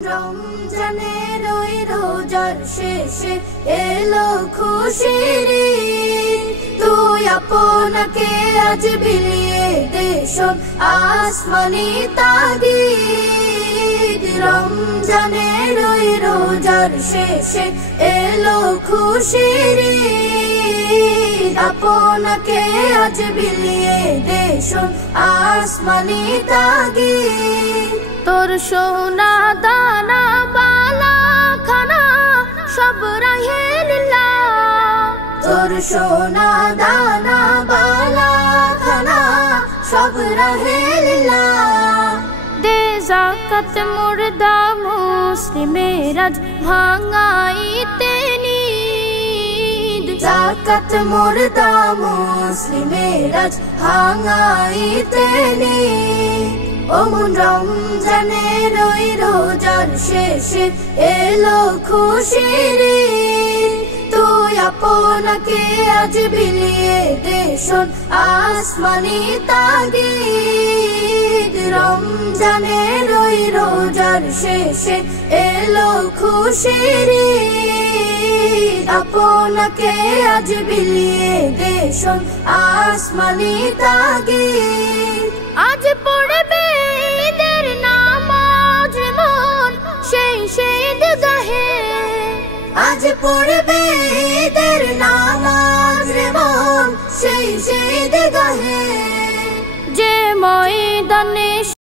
রমজানের ওই রোজার শেষে এলো খুশির ঈদ, তুই আপনাকে আজ বিলিয়ে দে শোন আসমানি তাগিদ। রমজানের ওই রোজার শেষে এলো খুশির ঈদ, আপনাকে আজ বিলিয়ে দে শোন আসমানি তাগিদ। তোর সোনা দানা বালা খানা সব রাহে লিল্লাহ, তোর সোনা দানা বালা খানা সব রাহে লিল্লাহ। দে যাকাত মুর্দা মুসলিমের আজ ভাঙাইতে নিদ, যাকাত মুর্দা মুসলিমের আজ ভাঙাইতে নিদ। ওমন রমজানের ওই রোজার শেষে এলো খুশির ঈদ, তুই আপনাকে আজ বিলিয়ে দে শোন আসমানি তাগিদ। রমজানের ওই রোজার শেষে এলো খুশির ঈদ, আপনাকে আজ বিলিয়ে দে শোন আসমানি তাগিদ। আজ পড়বে ঈদের নামাজ মন সেই ঈদগাহে, আজ পড়বে ঈদের নামাজ মন সেই ঈদগাহে। যে ময়দানে